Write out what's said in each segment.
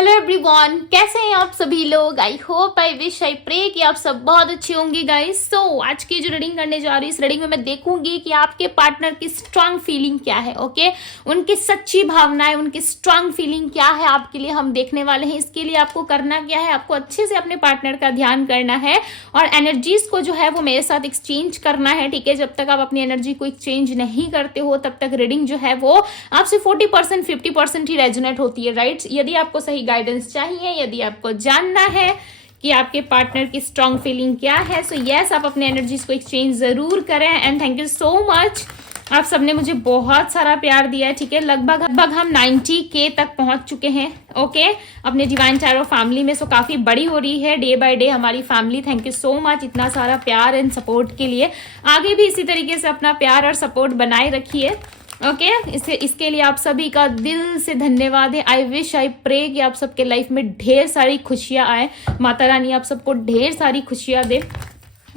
Hello everyone, कैसे हैं आप सभी लोग। I hope, I wish, I pray कि आप सब बहुत अच्छे होंगे गाइस। सो आज की जो रीडिंग करने जा रही हूँ, इस रीडिंग में मैं देखूंगी कि आपके पार्टनर की स्ट्रांग फीलिंग क्या है। ओके, उनकी सच्ची भावनाएं, उनकी स्ट्रांग फीलिंग क्या है आपके लिए, हम देखने वाले हैं। इसके लिए आपको करना क्या है, आपको अच्छे से अपने पार्टनर का ध्यान करना है और एनर्जीज को जो है वो मेरे साथ एक्सचेंज करना है। ठीक है, जब तक आप अपनी एनर्जी को एक्सचेंज नहीं करते हो तब तक रीडिंग जो है वो आपसे 40% 50% ही रेजोनेट होती है। राइट, यदि आपको सही गाइडेंस चाहिए, यदि आपको जानना है कि आपके पार्टनर की स्ट्रांग फीलिंग क्या है, सो यस, आप अपने एनर्जीज को एक्सचेंज जरूर करें। And thank you so much, आप सबने मुझे बहुत सारा प्यार दिया है। ठीक है, लगभग हम 90K तक पहुंच चुके हैं। ओके, अपने डिवाइन टैरो फैमिली में। सो काफी बड़ी हो रही है डे बाय डे हमारी family. Thank you so much इतना सारा प्यार एंड सपोर्ट के लिए। आगे भी इसी तरीके से अपना प्यार और सपोर्ट बनाए रखिए। ओके, इसके लिए आप सभी का दिल से धन्यवाद है। आई विश, आई प्रे कि आप सबके लाइफ में ढेर सारी खुशियां आए, माता रानी आप सबको ढेर सारी खुशियां दे।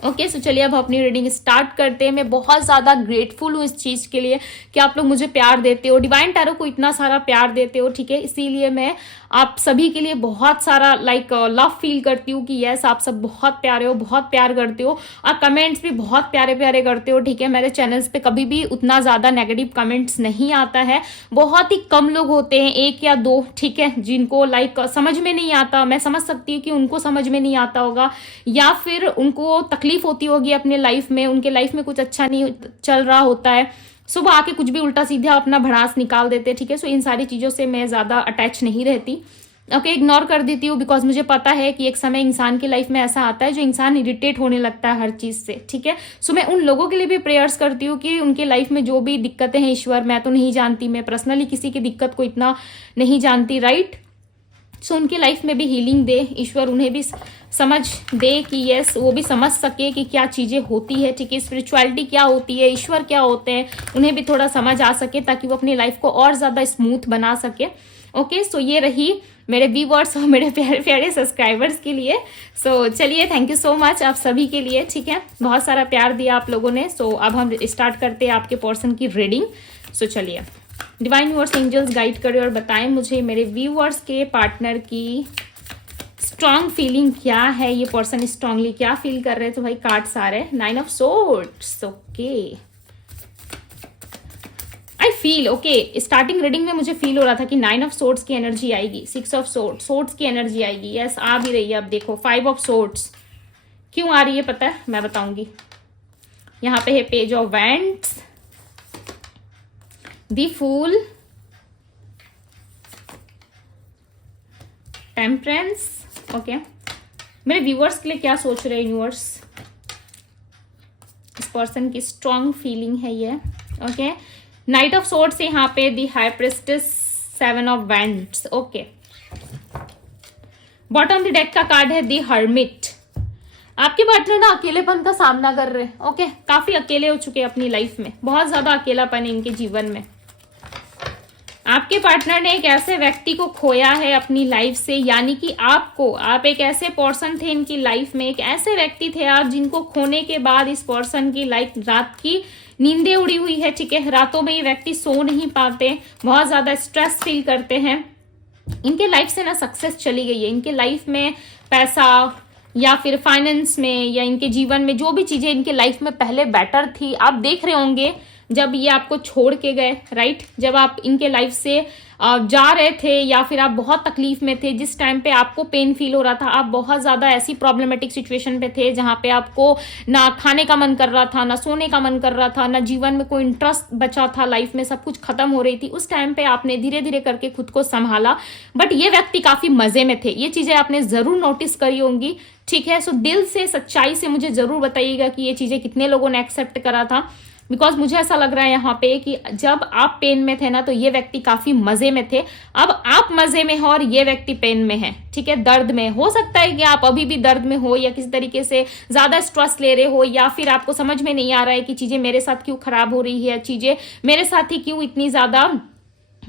ओके, सो चलिए अब अपनी रीडिंग स्टार्ट करते हैं। मैं बहुत ज़्यादा ग्रेटफुल हूँ इस चीज़ के लिए कि आप लोग मुझे प्यार देते हो, डिवाइन टैरो को इतना सारा प्यार देते हो। ठीक है, इसीलिए मैं आप सभी के लिए बहुत सारा लव फील करती हूँ कि यस, आप सब बहुत प्यारे हो, बहुत प्यार करते हो और कमेंट्स भी बहुत प्यारे प्यारे करते हो। ठीक है, मेरे चैनल्स पे कभी भी उतना ज़्यादा नेगेटिव कमेंट्स नहीं आता है। बहुत ही कम लोग होते हैं, 1 या 2, ठीक है, जिनको समझ में नहीं आता। मैं समझ सकती हूँ कि उनको समझ में नहीं आता होगा या फिर उनको तकलीफ होती होगी अपने लाइफ में, उनके लाइफ में कुछ अच्छा नहीं चल रहा होता है, सुबह आके कुछ भी उल्टा सीधा अपना भड़ास निकाल देते। ठीक है, सो इन सारी चीज़ों से मैं ज़्यादा अटैच नहीं रहती। ओके, इग्नोर कर देती हूँ बिकॉज मुझे पता है कि एक समय इंसान की लाइफ में ऐसा आता है जो इंसान इरिटेट होने लगता है हर चीज़ से। ठीक है, सो मैं उन लोगों के लिए भी प्रेयर्स करती हूँ कि उनके लाइफ में जो भी दिक्कतें हैं, ईश्वर मैं तो नहीं जानती, मैं पर्सनली किसी की दिक्कत को इतना नहीं जानती। राइट, सो उनकी लाइफ में भी हीलिंग दे ईश्वर, उन्हें भी समझ दे कि यस, वो भी समझ सके कि क्या चीज़ें होती है। ठीक है, स्पिरिचुअलिटी क्या होती है, ईश्वर क्या होते हैं, उन्हें भी थोड़ा समझ आ सके ताकि वो अपनी लाइफ को और ज़्यादा स्मूथ बना सके। ओके, सो ये रही मेरे व्यूवर्स और मेरे प्यारे प्यारे सब्सक्राइबर्स के लिए। सो चलिए, थैंक यू सो मच आप सभी के लिए। ठीक है, बहुत सारा प्यार दिया आप लोगों ने। सो अब हम स्टार्ट करते हैं आपके पर्सन की रीडिंग। सो चलिए, डिवाइन यूनिवर्स एंजल्स गाइड करें और बताएं मुझे मेरे व्यूअर्स के पार्टनर की स्ट्रांग फीलिंग क्या है। ये पर्सन स्ट्रांगली क्या फील कर रहे हैं। तो भाई कार्ड्स आ रहे हैं, 9 of swords. Okay, I feel, okay, starting reading में मुझे फील हो रहा था कि 9 ऑफ सोर्ड्स की एनर्जी आएगी, 6 ऑफ सोर्ड्स की एनर्जी आएगी। यस, आ भी रही है। अब देखो 5 ऑफ सोर्ड्स क्यों आ रही है पता है, मैं बताऊंगी। यहाँ पे है page of wands, the fool, temperance. Okay, मेरे व्यूअर्स के लिए क्या सोच रहे हैं यूनिवर्स, इस पर्सन की स्ट्रांग फीलिंग है ये। ओके, नाइट ऑफ सोर्ड्स से यहाँ पे the high priestess, 7 of wands. Okay, bottom the deck का कार्ड है दी हर्मिट। आपके पार्टनर ना अकेलेपन का सामना कर रहे हैं। ओके, काफी अकेले हो चुके हैं अपनी लाइफ में, बहुत ज्यादा अकेलापन है इनके जीवन में। आपके पार्टनर ने एक ऐसे व्यक्ति को खोया है अपनी लाइफ से, यानी कि आप एक ऐसे पर्सन थे इनकी लाइफ में, एक ऐसे व्यक्ति थे आप जिनको खोने के बाद इस पर्सन की रात की नींदें उड़ी हुई है। ठीक है, रातों में ये व्यक्ति सो नहीं पाते, बहुत ज्यादा स्ट्रेस फील करते हैं। इनके लाइफ से ना सक्सेस चली गई है, इनके लाइफ में पैसा या फिर फाइनेंस में या इनके जीवन में जो भी चीजें इनके लाइफ में पहले बेटर थी, आप देख रहे होंगे जब ये आपको छोड़ के गए। राइट, जब आप इनके लाइफ से जा रहे थे या फिर आप बहुत तकलीफ में थे, जिस टाइम पे आपको पेन फील हो रहा था, आप बहुत ज़्यादा ऐसी प्रॉब्लमेटिक सिचुएशन पे थे जहाँ पे आपको ना खाने का मन कर रहा था, ना सोने का मन कर रहा था, ना जीवन में कोई इंटरेस्ट बचा था, लाइफ में सब कुछ खत्म हो रही थी। उस टाइम पे आपने धीरे धीरे करके खुद को संभाला, बट ये व्यक्ति काफ़ी मज़े में थे। ये चीज़ें आपने ज़रूर नोटिस करी होंगी। ठीक है, सो दिल से सच्चाई से मुझे ज़रूर बताइएगा कि ये चीज़ें कितने लोगों ने एक्सेप्ट करा था, बिकॉज मुझे ऐसा लग रहा है यहाँ पे कि जब आप पेन में थे ना तो ये व्यक्ति काफी मजे में थे। अब आप मजे में हो और ये व्यक्ति पेन में है। ठीक है, दर्द में। हो सकता है कि आप अभी भी दर्द में हो या किसी तरीके से ज्यादा स्ट्रेस ले रहे हो, या फिर आपको समझ में नहीं आ रहा है कि चीजें मेरे साथ क्यों खराब हो रही है, चीजें मेरे साथ ही क्यों इतनी ज्यादा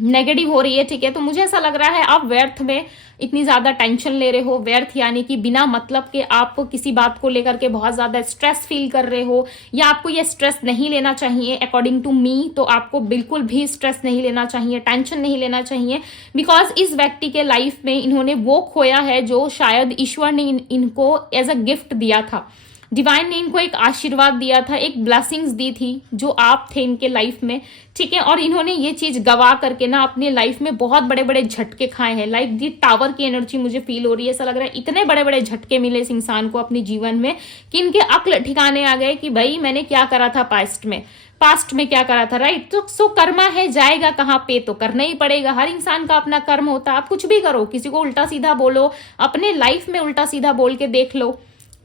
नेगेटिव हो रही है, ठीक है। तो मुझे ऐसा लग रहा है आप व्यर्थ में इतनी ज्यादा टेंशन ले रहे हो, व्यर्थ यानी कि बिना मतलब के आप किसी बात को लेकर के बहुत ज्यादा स्ट्रेस फील कर रहे हो, या आपको ये स्ट्रेस नहीं लेना चाहिए अकॉर्डिंग टू मी। तो आपको बिल्कुल भी स्ट्रेस नहीं लेना चाहिए, टेंशन नहीं लेना चाहिए, बिकॉज इस व्यक्ति के लाइफ में इन्होंने वो खोया है जो शायद ईश्वर ने इनको एज अ गिफ्ट दिया था, डिवाइन ने इनको एक आशीर्वाद दिया था, एक ब्लेसिंग्स दी थी जो आप थे इनके लाइफ में, ठीक है। और इन्होंने ये चीज गवा करके ना अपने लाइफ में बहुत बड़े बड़े झटके खाए हैं। लाइक दी टावर की एनर्जी मुझे फील हो रही है, ऐसा लग रहा है इतने बड़े बड़े झटके मिले इस इंसान को अपने जीवन में कि इनके अक्ल ठिकाने आ गए कि भाई मैंने क्या करा था पास्ट में क्या करा था, राइट। तो सो कर्मा है, जाएगा कहाँ पे, तो करना ही पड़ेगा। हर इंसान का अपना कर्म होता है। आप कुछ भी करो, किसी को उल्टा सीधा बोलो, अपने लाइफ में उल्टा सीधा बोल के देख लो,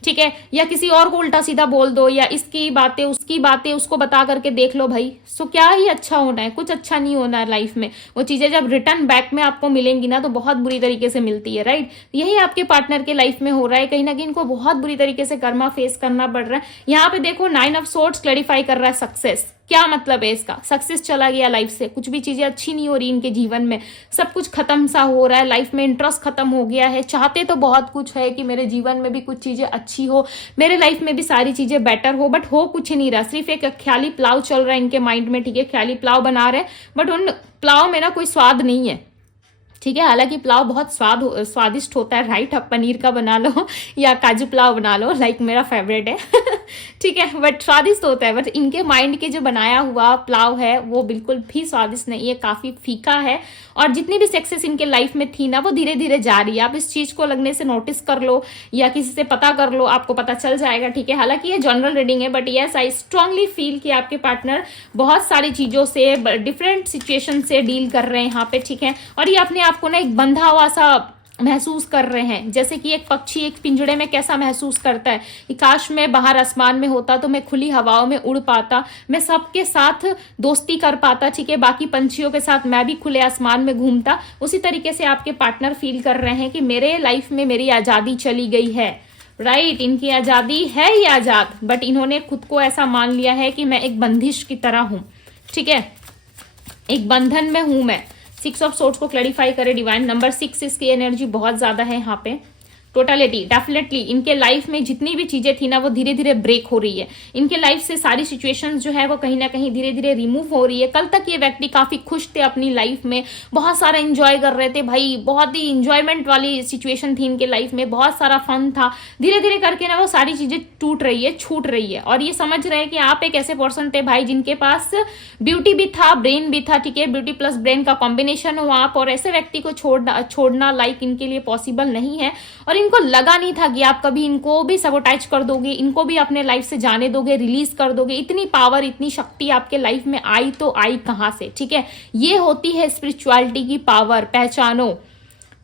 ठीक है, या किसी और को उल्टा सीधा बोल दो, या इसकी बातें उसकी बातें उसको बता करके देख लो भाई। सो क्या ही अच्छा होना है, कुछ अच्छा नहीं होना है लाइफ में। वो चीजें जब रिटर्न बैक में आपको मिलेंगी ना तो बहुत बुरी तरीके से मिलती है, राइट। यही आपके पार्टनर के लाइफ में हो रहा है, कहीं ना कहीं इनको बहुत बुरी तरीके से कर्मा फेस करना पड़ रहा है। यहाँ पे देखो 9 ऑफ सोर्ड्स क्लैरिफाई कर रहा है सक्सेस। क्या मतलब है इसका, सक्सेस चला गया लाइफ से, कुछ भी चीजें अच्छी नहीं हो रही इनके जीवन में, सब कुछ खत्म सा हो रहा है, लाइफ में इंटरेस्ट खत्म हो गया है। चाहते तो बहुत कुछ है कि मेरे जीवन में भी कुछ चीजें अच्छी हो, मेरे लाइफ में भी सारी चीजें बेटर हो, बट हो कुछ नहीं रहा। सिर्फ एक ख्याली प्लाव चल रहा है इनके माइंड में, ठीक है, ख्याली प्लाव बना रहे हैं, बट उन प्लाव में ना कोई स्वाद नहीं है, ठीक है। हालांकि पुलाव बहुत स्वादिष्ट होता है, राइट। आप पनीर का बना लो या काजू पुलाव बना लो, लाइक मेरा फेवरेट है ठीक है, बट स्वादिष्ट होता है। बट इनके माइंड के जो बनाया हुआ पुलाव है वो बिल्कुल भी स्वादिष्ट नहीं है, काफी फीका है। और जितनी भी सक्सेस इनके लाइफ में थी ना वो धीरे धीरे जा रही है। आप इस चीज को लगने से नोटिस कर लो या किसी से पता कर लो, आपको पता चल जाएगा, ठीक है। हालांकि ये जनरल रीडिंग है, but yes I strongly feel कि आपके पार्टनर बहुत सारी चीजों से, डिफरेंट सिचुएशन से डील कर रहे हैं यहाँ पे, ठीक है। और ये अपने आपको ना एक बंधा हुआ सा महसूस कर रहे हैं, जैसे कि एक पक्षी एक पिंजड़े में कैसा महसूस करता है कि काश मैं बाहर आसमान में होता तो मैं खुली हवाओं में उड़ पाता, मैं सबके साथ दोस्ती कर पाता, ठीक है, बाकी पंछियों के साथ मैं भी खुले आसमान में घूमता। उसी तरीके से आपके पार्टनर फील कर रहे हैं कि मेरे लाइफ में मेरी आज़ादी चली गई है, राइट। इनकी आज़ादी है ही आज़ाद, बट इन्होंने खुद को ऐसा मान लिया है कि मैं एक बंदिश की तरह हूं, ठीक है, एक बंधन में हूं मैं। 6 ऑफ सोर्ड्स को क्लैरिफाई करे डिवाइन। नंबर 6 इसकी एनर्जी बहुत ज्यादा है यहाँ पे। टोटलिटी, डेफिनेटली इनके लाइफ में जितनी भी चीजें थी ना वो धीरे धीरे ब्रेक हो रही है। इनके लाइफ से सारी सिचुएशंस जो है वो कहीं ना कहीं धीरे धीरे रिमूव हो रही है। कल तक ये व्यक्ति काफी खुश थे अपनी लाइफ में, बहुत सारा एंजॉय कर रहे थे भाई, बहुत ही इंजॉयमेंट वाली सिचुएशन थी इनके लाइफ में, बहुत सारा फन था। धीरे धीरे करके ना वो सारी चीजें टूट रही है, छूट रही है। और ये समझ रहे हैं कि आप एक ऐसे पर्सन थे भाई जिनके पास ब्यूटी भी था, ब्रेन भी था, ठीक है, ब्यूटी प्लस ब्रेन का कॉम्बिनेशन हो आप, और ऐसे व्यक्ति को छोड़ना लाइक इनके लिए पॉसिबल नहीं है। और इनको लगा नहीं था कि आप कभी इनको भी सबोटाइज कर दोगे, इनको भी अपने लाइफ से जाने दोगे, रिलीज कर दोगे। इतनी पावर, इतनी शक्ति आपके लाइफ में आई तो आई कहां से, ठीक है। ये होती है स्पिरिचुअलिटी की पावर, पहचानो।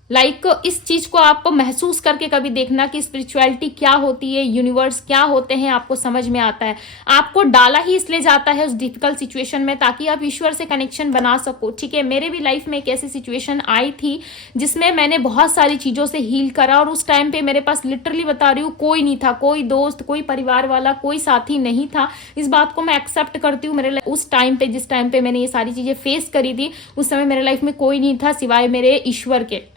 लाइक इस चीज को आप महसूस करके कभी देखना कि स्पिरिचुअलिटी क्या होती है, यूनिवर्स क्या होते हैं, आपको समझ में आता है। आपको डाला ही इसलिए जाता है उस डिफिकल्ट सिचुएशन में ताकि आप ईश्वर से कनेक्शन बना सको, ठीक है। मेरे भी लाइफ में एक ऐसी सिचुएशन आई थी जिसमें मैंने बहुत सारी चीजों से हील करा, और उस टाइम पे मेरे पास लिटरली बता रही हूँ कोई नहीं था, कोई दोस्त, कोई परिवार वाला, कोई साथी नहीं था। इस बात को मैं एक्सेप्ट करती हूँ। मेरे उस टाइम पे, जिस टाइम पे मैंने ये सारी चीजें फेस करी थी, उस समय मेरे लाइफ में कोई नहीं था सिवाय मेरे ईश्वर के।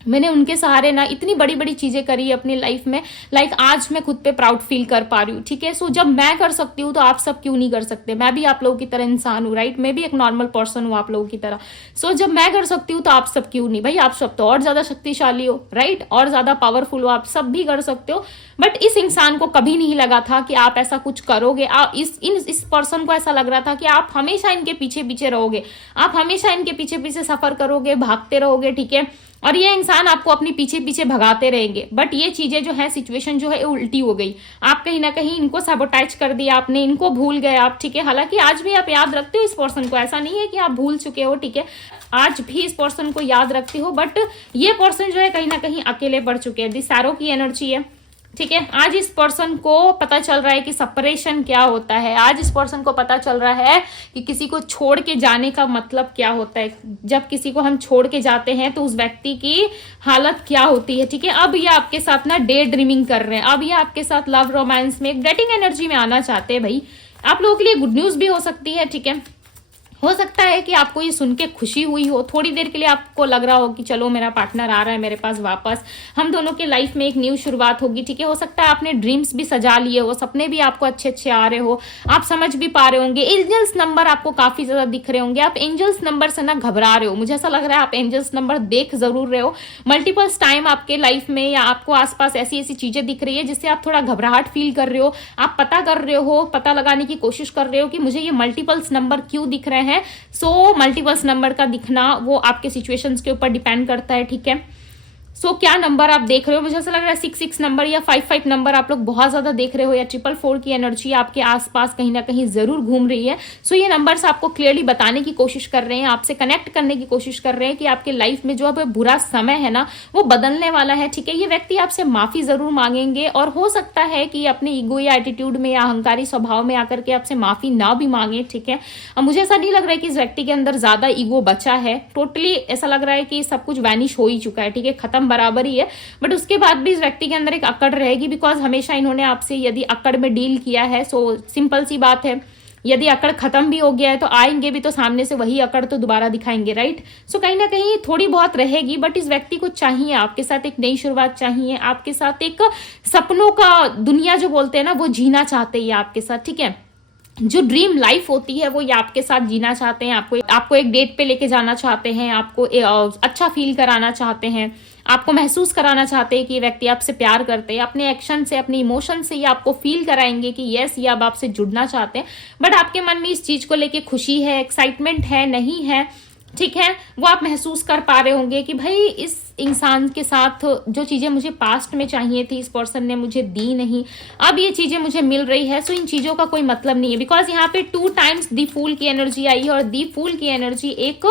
मैंने उनके सहारे ना इतनी बड़ी बड़ी चीजें करी अपनी लाइफ में, लाइक आज मैं खुद पे प्राउड फील कर पा रही हूँ, ठीक है। सो जब मैं कर सकती हूँ तो आप सब क्यों नहीं कर सकते। मैं भी आप लोगों की तरह इंसान हूँ, राइट, मैं भी एक नॉर्मल पर्सन हूँ आप लोगों की तरह। सो जब मैं कर सकती हूँ तो आप सब क्यों नहीं। भाई आप सब तो और ज्यादा शक्तिशाली हो, राइट, और ज्यादा पावरफुल हो, आप सब भी कर सकते हो। बट इस इंसान को कभी नहीं लगा था कि आप ऐसा कुछ करोगे। इस पर्सन को ऐसा लग रहा था कि आप हमेशा इनके पीछे पीछे रहोगे, आप हमेशा इनके पीछे पीछे सफर करोगे, भागते रहोगे, ठीक है, और ये इंसान आपको अपनी पीछे पीछे भगाते रहेंगे। बट ये चीजें जो है, सिचुएशन जो है उल्टी हो गई। आप कहीं ना कहीं इनको सैबोटाइज कर दिया आपने, इनको भूल गए आप, ठीक है। हालांकि आज भी आप याद रखते हो इस पर्सन को, ऐसा नहीं है कि आप भूल चुके हो, ठीक है, आज भी इस पर्सन को याद रखते हो। बट ये पर्सन जो है कहीं ना कहीं अकेले पड़ चुके हैं। दिस सैरो की एनर्जी है, ठीक है। आज इस पर्सन को पता चल रहा है कि सेपरेशन क्या होता है। आज इस पर्सन को पता चल रहा है कि किसी को छोड़ के जाने का मतलब क्या होता है। जब किसी को हम छोड़ के जाते हैं तो उस व्यक्ति की हालत क्या होती है, ठीक है। अब ये आपके साथ ना डे ड्रीमिंग कर रहे हैं, अब ये आपके साथ लव रोमांस में, एक डेटिंग एनर्जी में आना चाहते हैं। भाई आप लोगों के लिए गुड न्यूज भी हो सकती है, ठीक है। हो सकता है कि आपको ये सुन के खुशी हुई हो, थोड़ी देर के लिए आपको लग रहा हो कि चलो मेरा पार्टनर आ रहा है मेरे पास वापस, हम दोनों के लाइफ में एक न्यू शुरुआत होगी, ठीक है। हो सकता है आपने ड्रीम्स भी सजा लिए हो, सपने भी आपको अच्छे अच्छे आ रहे हो, आप समझ भी पा रहे होंगे। एंजल्स नंबर आपको काफी ज्यादा दिख रहे होंगे, आप एंजल्स नंबर से ना घबरा रहे हो, मुझे ऐसा लग रहा है आप एंजल्स नंबर देख जरूर रहे हो। मल्टीपल्स टाइम आपके लाइफ में या आपको आसपास ऐसी ऐसी चीजें दिख रही है जिससे आप थोड़ा घबराहट फील कर रहे हो, आप पता कर रहे हो, पता लगाने की कोशिश कर रहे हो कि मुझे ये मल्टीपल्स नंबर क्यों दिख रहे हैं। सो मल्टीपल्स नंबर का दिखना वो आपके सिचुएशंस के ऊपर डिपेंड करता है, ठीक है। क्या नंबर आप देख रहे हो, मुझे ऐसा लग रहा है 6 नंबर या 5 नंबर आप लोग बहुत ज्यादा देख रहे हो, या 4 की एनर्जी आपके आसपास कहीं ना कहीं जरूर घूम रही है। ये नंबर्स आपको क्लियरली बताने की कोशिश कर रहे हैं, आपसे कनेक्ट करने की कोशिश कर रहे हैं कि आपके लाइफ में जो अब बुरा समय है ना वो बदलने वाला है, ठीक है। ये व्यक्ति आपसे माफी जरूर मांगेंगे और हो सकता है कि अपने ईगो या एटीट्यूड में या अहंकारी स्वभाव में आकर के आपसे माफी ना भी मांगे, ठीक है। अब मुझे ऐसा नहीं लग रहा है कि इस व्यक्ति के अंदर ज्यादा ईगो बचा है, टोटली ऐसा लग रहा है कि सब कुछ वैनिश हो ही चुका है, ठीक है, खत्म बराबर ही है। बट उसके बाद भी इस व्यक्ति के अंदर एक अकड़ रहेगी, बिकॉज हमेशा इन्होंने आपसे यदि अकड़ में डील किया है। सिंपल सी बात है, यदि अकड़ खत्म भी हो गया है तो आएंगे भी तो सामने से वही अकड़ तो दोबारा दिखाएंगे, राइट। कहीं ना कहीं थोड़ी बहुत रहेगी, बट इस व्यक्ति को चाहिए आपके साथ एक नई शुरुआत, चाहिए आपके साथ एक सपनों का दुनिया जो बोलते हैं ना वो जीना चाहते हैं आपके साथ, ठीक है। जो ड्रीम लाइफ होती है वो ये आपके साथ जीना चाहते हैं, आपको एक डेट पे लेके जाना चाहते हैं, आपको अच्छा फील कराना चाहते हैं, आपको महसूस कराना चाहते हैं कि ये व्यक्ति आपसे प्यार करते हैं। अपने एक्शन से, अपने इमोशन से ये आपको फील कराएंगे कि यस ये अब आपसे जुड़ना चाहते हैं। बट आपके मन में इस चीज को लेके खुशी है, एक्साइटमेंट है, नहीं है, ठीक है, वो आप महसूस कर पा रहे होंगे कि भाई इस इंसान के साथ जो चीजें मुझे पास्ट में चाहिए थी इस पर्सन ने मुझे दी नहीं, अब ये चीजें मुझे मिल रही है। इन चीजों का कोई मतलब नहीं है, बिकॉज यहाँ पे 2 टाइम्स दी फूल की एनर्जी आई है और दी फूल की एनर्जी एक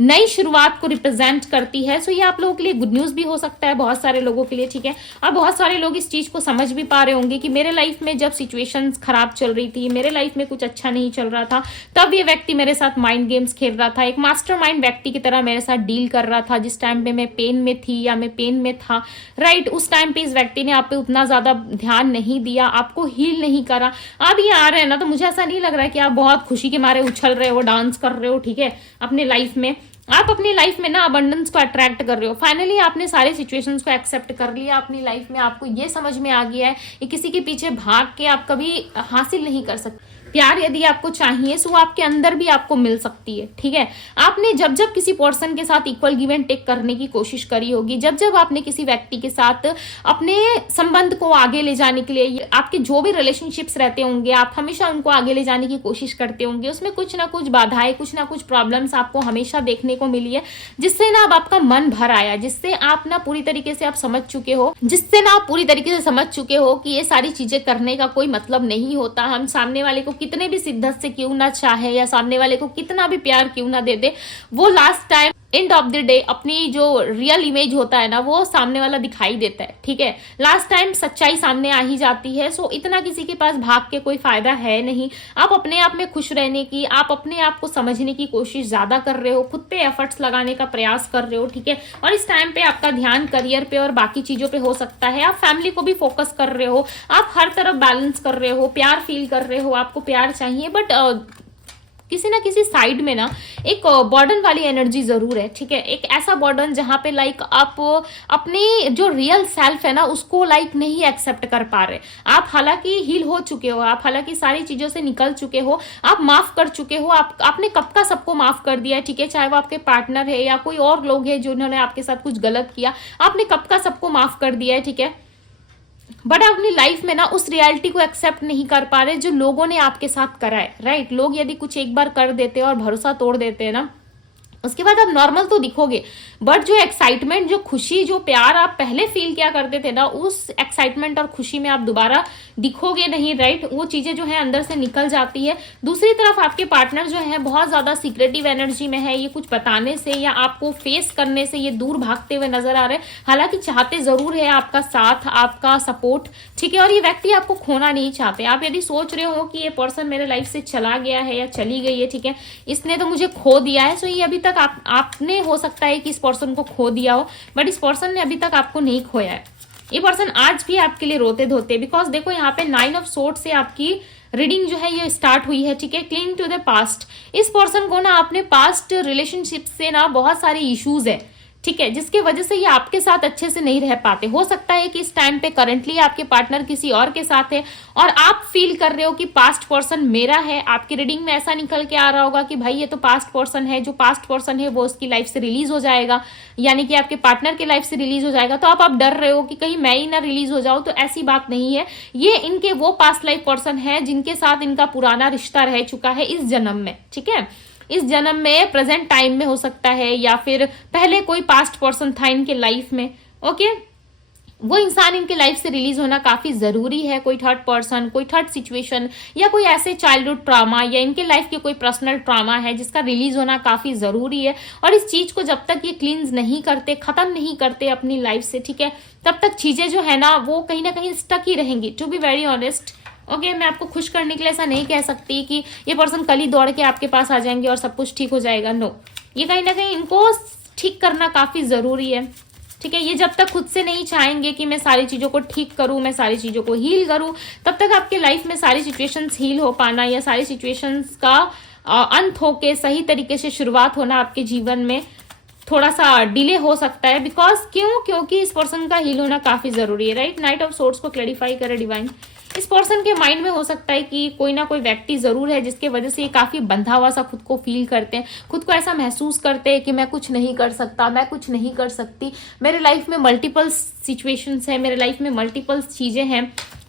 नई शुरुआत को रिप्रेजेंट करती है। ये आप लोगों के लिए गुड न्यूज भी हो सकता है, बहुत सारे लोगों के लिए, ठीक है। और बहुत सारे लोग इस चीज को समझ भी पा रहे होंगे कि मेरे लाइफ में जब सिचुएशंस खराब चल रही थी, मेरे लाइफ में कुछ अच्छा नहीं चल रहा था, तब ये व्यक्ति मेरे साथ माइंड गेम्स खेल रहा था, एक मास्टरमाइंड व्यक्ति की तरह मेरे साथ डील कर रहा था। जिस टाइम पे मैं पेन में थी या मैं पेन में था, राइट, उस टाइम पे इस व्यक्ति ने आप पे उतना ज्यादा ध्यान नहीं दिया, आपको हील नहीं करा। अब ये आ रहे हैं ना तो मुझे ऐसा नहीं लग रहा है कि आप बहुत खुशी के मारे उछल रहे हो, डांस कर रहे हो, ठीक है। अपने लाइफ में आप अपनी लाइफ में ना अबंडेंस को अट्रैक्ट कर रहे हो। फाइनली आपने सारे सिचुएशंस को एक्सेप्ट कर लिया अपनी लाइफ में, आपको ये समझ में आ गया है कि किसी के पीछे भाग के आप कभी हासिल नहीं कर सकते। प्यार यदि आपको चाहिए तो आपके अंदर भी आपको मिल सकती है, ठीक है। आपने जब जब किसी पर्सन के साथ इक्वल गिव एंड टेक करने की कोशिश करी होगी, जब जब आपने किसी व्यक्ति के साथ अपने संबंध को आगे ले जाने के लिए, आपके जो भी रिलेशनशिप्स रहते होंगे आप हमेशा उनको आगे ले जाने की कोशिश करते होंगे, उसमें कुछ ना कुछ बाधाएं, कुछ ना कुछ प्रॉब्लम्स आपको हमेशा देखने को मिली है, जिससे ना अब आपका मन भर आया, जिससे आप ना पूरी तरीके से आप समझ चुके हो, कि ये सारी चीजें करने का कोई मतलब नहीं होता। हम सामने वाले को कितने भी शिद्दत से क्यों ना चाहे या सामने वाले को कितना भी प्यार क्यों ना दे दे, वो last time end of the day अपनी जो रियल इमेज होता है ना वो सामने वाला दिखाई देता है, ठीक है। लास्ट टाइम सच्चाई सामने आ ही जाती है। इतना किसी के पास भाग के कोई फायदा है नहीं। आप अपने आप में खुश रहने की, आप अपने आप को समझने की कोशिश ज्यादा कर रहे हो, खुद पे एफर्ट्स लगाने का प्रयास कर रहे हो, ठीक है। और इस टाइम पे आपका ध्यान करियर पे और बाकी चीजों पे हो सकता है। आप फैमिली को भी फोकस कर रहे हो, आप हर तरफ बैलेंस कर रहे हो, प्यार फील कर रहे हो, आपको प्यार चाहिए, बट किसी ना किसी साइड में ना एक बर्डन वाली एनर्जी जरूर है, ठीक है। एक ऐसा बर्डन जहां पे लाइक आप अपने जो रियल सेल्फ है ना उसको लाइक नहीं एक्सेप्ट कर पा रहे। आप हालांकि हील हो चुके हो, आप हालांकि सारी चीजों से निकल चुके हो, आप माफ कर चुके हो, आपने कब का सबको माफ कर दिया है, ठीक है। चाहे वो आपके पार्टनर है या कोई और लोग है जिन्होंने आपके साथ कुछ गलत किया, आपने कब का सबको माफ कर दिया है, ठीक है। बट आप अपनी लाइफ में ना उस रियलिटी को एक्सेप्ट नहीं कर पा रहे जो लोगों ने आपके साथ करा है, राइट। लोग यदि कुछ एक बार कर देते हैं और भरोसा तोड़ देते हैं ना, उसके बाद आप नॉर्मल तो दिखोगे, बट जो एक्साइटमेंट, जो खुशी, जो प्यार आप पहले फील किया करते थे ना, उस एक्साइटमेंट और खुशी में आप दोबारा दिखोगे नहीं, राइट। वो चीजें जो है अंदर से निकल जाती है। दूसरी तरफ आपके पार्टनर जो है बहुत ज्यादा सीक्रेटिव एनर्जी में है, ये कुछ बताने से या आपको फेस करने से ये दूर भागते हुए नजर आ रहे हैं। हालांकि चाहते जरूर है आपका साथ, आपका सपोर्ट, ठीक है। और ये व्यक्ति आपको खोना नहीं चाहते। आप यदि सोच रहे हो कि ये पर्सन मेरे लाइफ से चला गया है या चली गई है, ठीक है, इसने तो मुझे खो दिया है, सो ये अभी तक आपने हो सकता है कि इस पर्सन को खो दिया हो, बट इस पर्सन ने अभी तक आपको नहीं खोया है। ये पर्सन आज भी आपके लिए रोते धोते, बिकॉज देखो यहाँ पे 9 ऑफ सोर्ड से आपकी रीडिंग जो है ये स्टार्ट हुई है, ठीक है। क्लिंग टू द पास्ट, इस पर्सन को ना अपने पास्ट रिलेशनशिप से ना बहुत सारे इश्यूज है, ठीक है, जिसकी वजह से ये आपके साथ अच्छे से नहीं रह पाते। हो सकता है कि इस टाइम पे करंटली आपके पार्टनर किसी और के साथ है और आप फील कर रहे हो कि पास्ट पर्सन मेरा है। आपकी रीडिंग में ऐसा निकल के आ रहा होगा कि भाई ये तो पास्ट पर्सन है, जो पास्ट पर्सन है वो उसकी लाइफ से रिलीज हो जाएगा, यानी कि आपके पार्टनर की लाइफ से रिलीज हो जाएगा। तो आप डर रहे हो कि कहीं मैं ही ना रिलीज हो जाऊं, तो ऐसी बात नहीं है। ये इनके वो पास्ट लाइफ पर्सन है जिनके साथ इनका पुराना रिश्ता रह चुका है इस जन्म में, ठीक है। इस जन्म में, प्रेजेंट टाइम में हो सकता है, या फिर पहले कोई पास्ट पर्सन था इनके लाइफ में, ओके। वो इंसान इनके लाइफ से रिलीज होना काफी जरूरी है। कोई थर्ड पर्सन, कोई थर्ड सिचुएशन, या कोई ऐसे चाइल्डहुड ट्रॉमा या इनके लाइफ के कोई पर्सनल ट्रॉमा है जिसका रिलीज होना काफी जरूरी है। और इस चीज को जब तक ये क्लींस नहीं करते, खत्म नहीं करते अपनी लाइफ से, ठीक है, तब तक चीजें जो है ना वो कहीं ना कहीं स्टक ही रहेंगी, to be very honest, okay. मैं आपको खुश करने के लिए ऐसा नहीं कह सकती कि ये पर्सन कल ही दौड़ के आपके पास आ जाएंगे और सब कुछ ठीक हो जाएगा, नो। ये कहीं ना कहीं इनको ठीक करना काफी जरूरी है, ठीक है। ये जब तक खुद से नहीं चाहेंगे कि मैं सारी चीजों को ठीक करूं, मैं सारी चीजों को हील करूं, तब तक आपके लाइफ में सारी सिचुएशंस हील हो पाना या सारी सिचुएशंस का अंत होके सही तरीके से शुरुआत होना आपके जीवन में थोड़ा सा डिले हो सकता है। बिकॉज क्योंकि इस पर्सन का हील होना काफी जरूरी है, राइट। नाइट ऑफ सोर्ड्स को क्लैरिफाई करे डिवाइन। इस पर्सन के माइंड में हो सकता है कि कोई ना कोई व्यक्ति जरूर है जिसके वजह से ये काफी बंधा हुआ सा खुद को फील करते हैं, खुद को ऐसा महसूस करते हैं कि मैं कुछ नहीं कर सकता, मैं कुछ नहीं कर सकती, मेरे लाइफ में मल्टीपल सिचुएशंस है, मेरे लाइफ में मल्टीपल चीजें हैं,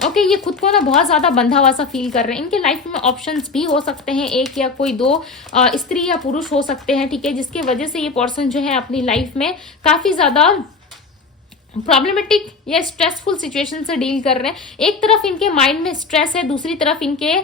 ओके। ये खुद को ना बहुत ज्यादा बंधा हुआ सा फील कर रहे हैं। इनके लाइफ में ऑप्शंस भी हो सकते हैं, एक या कोई दो स्त्री या पुरुष हो सकते हैं, ठीक है, जिसके वजह से ये पर्सन जो है अपनी लाइफ में काफी ज्यादा प्रॉब्लमेटिक या स्ट्रेसफुल सिचुएशन से डील कर रहे हैं। एक तरफ इनके माइंड में स्ट्रेस है, दूसरी तरफ इनके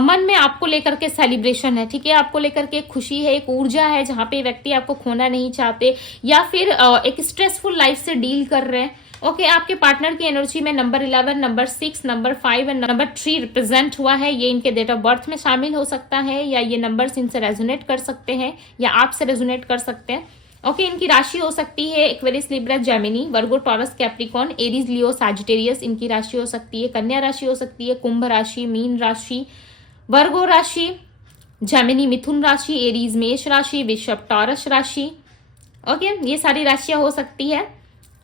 मन में आपको लेकर के सेलिब्रेशन है, ठीक है, आपको लेकर के खुशी है, एक ऊर्जा है जहां पे व्यक्ति आपको खोना नहीं चाहते या फिर एक स्ट्रेसफुल लाइफ से डील कर रहे हैं, ओके। आपके पार्टनर की एनर्जी में number 11, number 6, number 5 and number 3 represent हुआ है। ये इनके डेट ऑफ बर्थ में शामिल हो सकता है या ये नंबर्स इनसे रेजोनेट कर सकते हैं या आपसे रेजोनेट कर सकते हैं, ओके। इनकी राशि हो सकती है एक्वेरियस, लिब्रा, जेमिनी, वर्गो, टॉरस, कैप्रिकॉन, एरीज, लियो, सैजिटेरियस। इनकी राशि हो सकती है कन्या राशि, हो सकती है कुंभ राशि, मीन राशि, वर्गो राशि, जेमिनी मिथुन राशि, एरीज मेष राशि, वृषभ टॉरस राशि, ओके। ये सारी राशियां हो सकती है।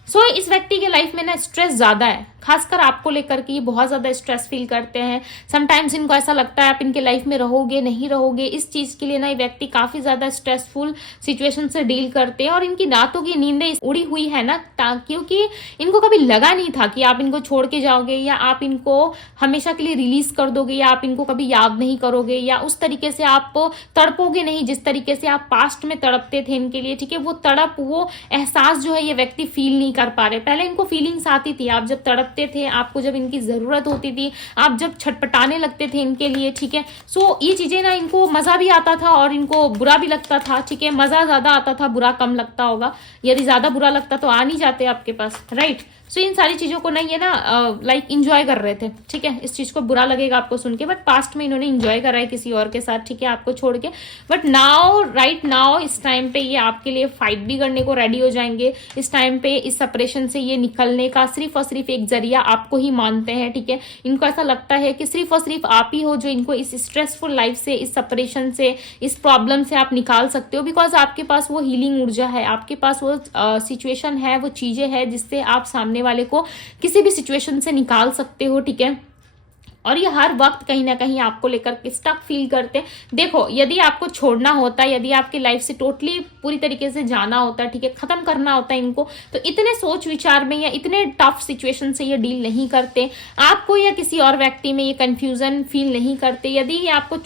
सो इस व्यक्ति के लाइफ में ना स्ट्रेस ज्यादा है, खासकर आपको लेकर के ये बहुत ज्यादा स्ट्रेस फील करते हैं। समटाइम्स इनको ऐसा लगता है आप इनके लाइफ में रहोगे नहीं रहोगे। इस चीज के लिए ना ये व्यक्ति काफी ज्यादा स्ट्रेसफुल सिचुएशन से डील करते हैं और इनकी रातों की नींदें उड़ी हुई है ना, क्योंकि इनको कभी लगा नहीं था कि आप इनको छोड़ के जाओगे या आप इनको हमेशा के लिए रिलीज कर दोगे या आप इनको कभी याद नहीं करोगे या उस तरीके से आप तड़पोगे नहीं जिस तरीके से आप पास्ट में तड़पते थे इनके लिए, ठीक है। वो तड़प, वो एहसास जो है ये व्यक्ति फील नहीं कर पा रहे। पहले इनको फीलिंग्स आती थी, आप जब तड़पते थे, आपको जब इनकी जरूरत होती थी, आप जब छटपटाने लगते थे इनके लिए, ठीक है। सो ये चीजें ना इनको मजा भी आता था और इनको बुरा भी लगता था, ठीक है। मजा ज्यादा आता था, बुरा कम लगता होगा। यदि ज्यादा बुरा लगता तो आ नहीं जाते आपके पास, राइट। सो इन सारी चीजों को ना ये ना लाइक इंजॉय कर रहे थे, ठीक है। इस चीज को बुरा लगेगा आपको सुन के, बट पास्ट में इन्होंने इंजॉय करा है किसी और के साथ, ठीक है, आपको छोड़ के। बट नाउ, राइट नाउ, इस टाइम पे ये आपके लिए फाइट भी करने को रेडी हो जाएंगे। इस टाइम पे इस सेपरेशन से ये निकलने का सिर्फ और सिर्फ एक जरिया आपको ही मानते हैं, ठीक है। इनको ऐसा लगता है कि सिर्फ और सिर्फ आप ही हो जो इनको इस स्ट्रेसफुल लाइफ से, इस सेपरेशन से, इस प्रॉब्लम से आप निकाल सकते हो। बिकॉज आपके पास वो हीलिंग ऊर्जा है, आपके पास वो सिचुएशन है, वो चीजें हैं जिससे आप सामने वाले को किसी भी सिचुएशन से निकाल सकते हो, ठीक है। और ये हर वक्त कहीं ना कहीं आपको लेकर के स्टक फील करते। देखो, यदि आपको छोड़ना होता, यदि आपकी लाइफ से टोटली पूरी तरीके से जाना होता, ठीक है, खत्म करना होता है इनको, तो इतने सोच विचार में या इतने टफ सिचुएशन से ये डील नहीं करते। आपको या किसी और व्यक्ति में ये कंफ्यूजन फील नहीं करते। यदि ये आपको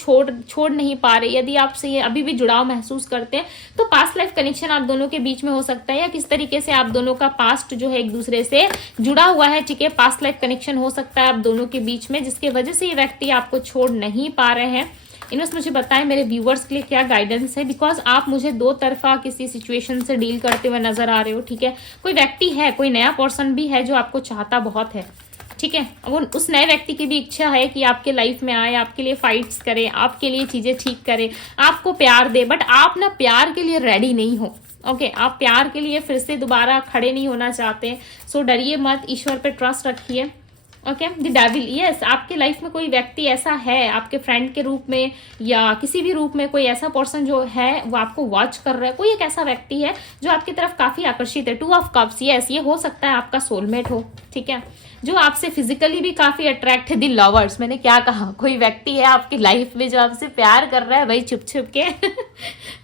छोड़ नहीं पा रहे, यदि आपसे ये अभी भी जुड़ाव महसूस करते हैं, तो पास्ट लाइफ कनेक्शन आप दोनों के बीच में हो सकता है या किस तरीके से आप दोनों का पास्ट जो है एक दूसरे से जुड़ा हुआ है, ठीक है। पास्ट लाइफ कनेक्शन हो सकता है आप दोनों के बीच में, जिसके वजह से ये व्यक्ति आपको छोड़ नहीं पा रहे हैं। इन्वेस्ट मुझे बताएं मेरे व्यूवर्स के लिए क्या गाइडेंस है, बिकॉज आप मुझे दो तरफा किसी सिचुएशन से डील करते हुए नजर आ रहे हो, ठीक है। कोई व्यक्ति है, कोई नया पर्सन भी है जो आपको चाहता बहुत है, ठीक है। वो उस नए व्यक्ति की भी इच्छा है कि आपके लाइफ में आए, आपके लिए फाइट्स करे, आपके लिए चीजें ठीक करे, आपको प्यार दे, बट आप ना प्यार के लिए रेडी नहीं हो, ओके। आप प्यार के लिए फिर से दोबारा खड़े नहीं होना चाहते। सो डरिए मत, ईश्वर पे ट्रस्ट रखिए, ओके, द डेविल, यस, आपके लाइफ में कोई व्यक्ति ऐसा है, आपके फ्रेंड के रूप में या किसी भी रूप में कोई ऐसा पर्सन जो है वो आपको वॉच कर रहा है। कोई एक ऐसा व्यक्ति है जो आपकी तरफ काफी आकर्षित है। 2 ऑफ कप्स, यस, ये हो सकता है आपका सोलमेट हो, ठीक है, जो आपसे फिजिकली भी काफी अट्रैक्ट है। दी लवर्स, मैंने क्या कहा, कोई व्यक्ति है आपकी लाइफ में जो आपसे प्यार कर रहा है भाई, छुप छुप के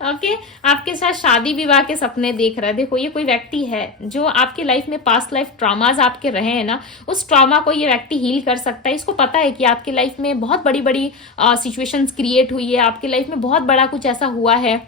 ओके, आपके साथ शादी विवाह के सपने देख रहा है। देखो, ये कोई व्यक्ति है जो आपकी लाइफ में पास्ट लाइफ ट्रॉमाज आपके रहे हैं ना, उस ट्रॉमा को ये व्यक्ति हील कर सकता है। इसको पता है कि आपकी लाइफ में बहुत बड़ी बड़ी सिचुएशंस क्रिएट हुई है, आपकी लाइफ में बहुत बड़ा कुछ ऐसा हुआ है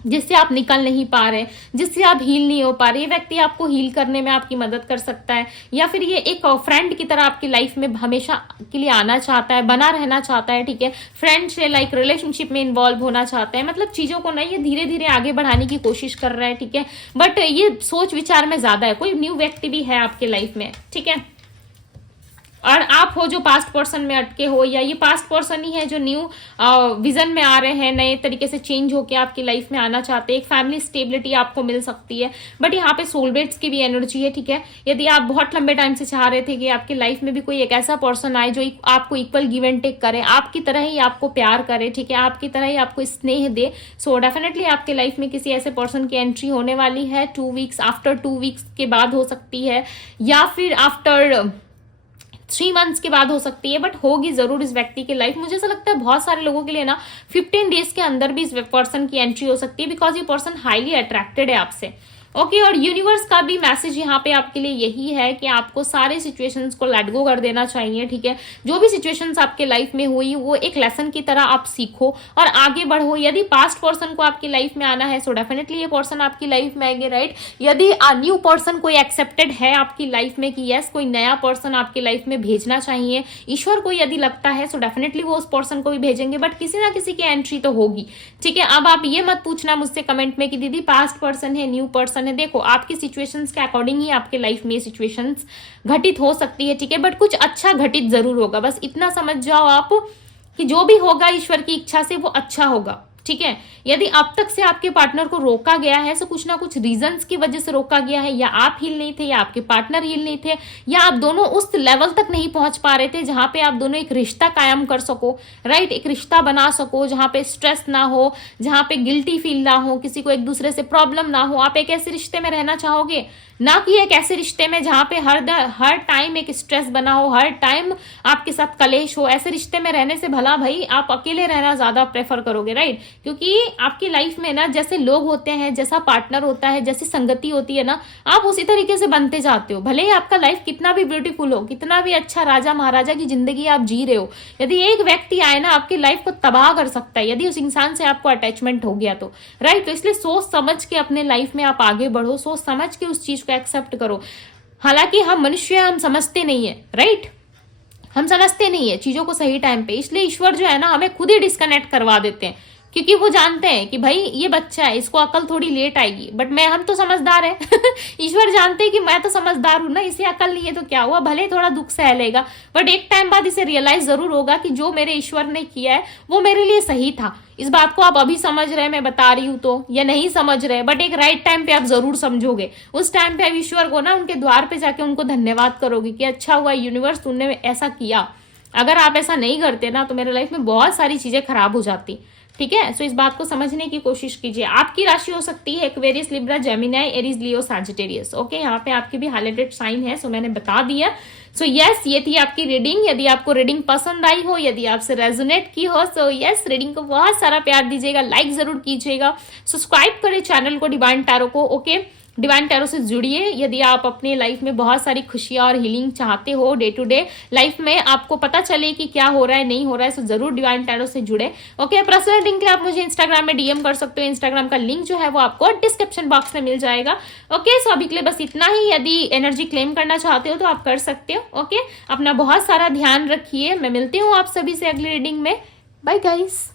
जिससे आप निकल नहीं पा रहे, जिससे आप हील नहीं हो पा रहे। ये व्यक्ति आपको हील करने में आपकी मदद कर सकता है, या फिर ये एक फ्रेंड की तरह आपकी लाइफ में हमेशा के लिए आना चाहता है, बना रहना चाहता है, ठीक है, फ्रेंड से लाइक रिलेशनशिप में इन्वॉल्व होना चाहता है। मतलब चीजों को ना ये धीरे धीरे आगे बढ़ाने की कोशिश कर रहा है, ठीक है, बट ये सोच विचार में ज्यादा है। कोई न्यू व्यक्ति भी है आपके लाइफ में, ठीक है, और आप हो जो पास्ट पर्सन में अटके हो, या ये पास्ट पर्सन ही है जो न्यू विजन में आ रहे हैं, नए तरीके से चेंज होके आपकी लाइफ में आना चाहते हैं। एक फैमिली स्टेबिलिटी आपको मिल सकती है, बट यहाँ पे सोलमेट्स की भी एनर्जी है, ठीक है। यदि आप बहुत लंबे टाइम से चाह रहे थे कि आपकी लाइफ में भी कोई एक ऐसा पर्सन आए जो आपको इक्वल गिव एंड टेक करे, आपकी तरह ही आपको प्यार करे, ठीक है, आपकी तरह ही आपको स्नेह दे, सो डेफिनेटली आपके लाइफ में किसी ऐसे पर्सन की एंट्री होने वाली है। 2 वीक्स, आफ्टर 2 वीक्स के बाद हो सकती है, या फिर आफ्टर 3 मंथ्स के बाद हो सकती है, बट होगी जरूर इस व्यक्ति की लाइफ। मुझे ऐसा लगता है बहुत सारे लोगों के लिए ना 15 डेज के अंदर भी इस पर्सन की एंट्री हो सकती है, बिकॉज ये पर्सन हाईली अट्रैक्टेड है आपसे। ओके, और यूनिवर्स का भी मैसेज यहाँ पे आपके लिए यही है कि आपको सारे सिचुएशंस को लेट गो कर देना चाहिए, ठीक है। जो भी सिचुएशंस आपके लाइफ में हुई वो एक लेसन की तरह आप सीखो और आगे बढ़ो। यदि पास्ट पर्सन को आपकी लाइफ में आना है सो डेफिनेटली ये पर्सन आपकी लाइफ में आएंगे, राइट। यदि न्यू पर्सन कोई एक्सेप्टेड है आपकी लाइफ में कि यस कोई नया पर्सन आपकी लाइफ में भेजना चाहिए, ईश्वर को यदि लगता है सो डेफिनेटली वो उस पर्सन को भी भेजेंगे, बट किसी ना किसी की एंट्री तो होगी, ठीक है। अब आप ये मत पूछना मुझसे कमेंट में कि दीदी पास्ट पर्सन है, न्यू पर्सन है। देखो, आपकी सिचुएशंस के अकॉर्डिंग ही आपके लाइफ में सिचुएशंस घटित हो सकती है, ठीक है, बट कुछ अच्छा घटित जरूर होगा। बस इतना समझ जाओ आप कि जो भी होगा ईश्वर की इच्छा से वो अच्छा होगा, ठीक है। यदि अब तक से आपके पार्टनर को रोका गया है तो कुछ ना कुछ रीजंस की वजह से रोका गया है, या आप हील नहीं थे, या आपके पार्टनर हील नहीं थे, या आप दोनों उस लेवल तक नहीं पहुंच पा रहे थे जहां पे आप दोनों एक रिश्ता कायम कर सको, राइट। एक रिश्ता बना सको जहां पे स्ट्रेस ना हो, जहां पे गिल्टी फील ना हो, किसी को एक दूसरे से प्रॉब्लम ना हो। आप एक ऐसे रिश्ते में रहना चाहोगे, ना कि एक ऐसे रिश्ते में जहां पे हर टाइम एक स्ट्रेस बना हो, हर टाइम आपके साथ कलेश हो। ऐसे रिश्ते में रहने से भला भाई आप अकेले रहना ज्यादा प्रेफर करोगे, राइट। क्योंकि आपकी लाइफ में ना जैसे लोग होते हैं, जैसा पार्टनर होता है, जैसी संगति होती है ना, आप उसी तरीके से बनते जाते हो। भले ही आपका लाइफ कितना भी ब्यूटीफुल हो, कितना भी अच्छा राजा महाराजा की जिंदगी आप जी रहे हो, यदि एक व्यक्ति आए ना आपकी लाइफ को तबाह कर सकता है, यदि उस इंसान से आपको अटैचमेंट हो गया तो, राइट। तो इसलिए सोच समझ के अपने लाइफ में आप आगे बढ़ो, सोच समझ के उस चीज को एक्सेप्ट करो। हालांकि हम मनुष्य हम समझते नहीं है, राइट, हम समझते नहीं है चीजों को सही टाइम पे। इसलिए ईश्वर जो है ना हमें खुद ही डिस्कनेक्ट करवा देते हैं, क्योंकि वो जानते हैं कि भाई ये बच्चा है, इसको अकल थोड़ी लेट आएगी, बट हम तो समझदार है ईश्वर जानते हैं कि मैं तो समझदार हूं ना, इसे अकल नहीं है तो क्या हुआ, भले थोड़ा दुख सह लेगा, बट एक टाइम बाद इसे रियलाइज जरूर होगा कि जो मेरे ईश्वर ने किया है वो मेरे लिए सही था। इस बात को आप अभी समझ रहे, मैं बता रही हूँ तो, या नहीं समझ रहे, बट एक राइट टाइम पे आप जरूर समझोगे। उस टाइम पे आप ईश्वर को ना उनके द्वार पे जाके उनको धन्यवाद करोगे कि अच्छा हुआ यूनिवर्स तुमने ऐसा किया, अगर आप ऐसा नहीं करते ना तो मेरे लाइफ में बहुत सारी चीजें खराब हो जाती, ठीक है। सो इस बात को समझने की कोशिश कीजिए। आपकी राशि हो सकती है एक्वेरियस, लिब्रा, जेमिनाई, एरीज, लियो, सैजिटेरियस। ओके, यहाँ पे आपके भी हाईलाइटेड साइन है, सो मैंने बता दिया। सो यस, ये थी आपकी रीडिंग। यदि आपको रीडिंग पसंद आई हो, यदि आपसे रेजोनेट की हो, सो यस रीडिंग को बहुत सारा प्यार दीजिएगा, लाइक जरूर कीजिएगा, सब्सक्राइब करें चैनल को, डिवाइन टैरो को। ओके, डिवाइन टैरो से जुड़िए यदि आप अपने लाइफ में बहुत सारी खुशियां और हीलिंग चाहते हो, डे टू डे लाइफ में आपको पता चले कि क्या हो रहा है नहीं हो रहा है, तो जरूर डिवाइन टैरो से जुड़े। ओके, पर्सनल रीडिंग के लिए आप मुझे इंस्टाग्राम में डीएम कर सकते हो, इंस्टाग्राम का लिंक जो है वो आपको डिस्क्रिप्शन बॉक्स में मिल जाएगा। ओके, सो अभी के लिए बस इतना ही। यदि एनर्जी क्लेम करना चाहते हो तो आप कर सकते हो। ओके, अपना बहुत सारा ध्यान रखिए। मैं मिलती हूँ आप सभी से अगली रीडिंग में। Bye guys.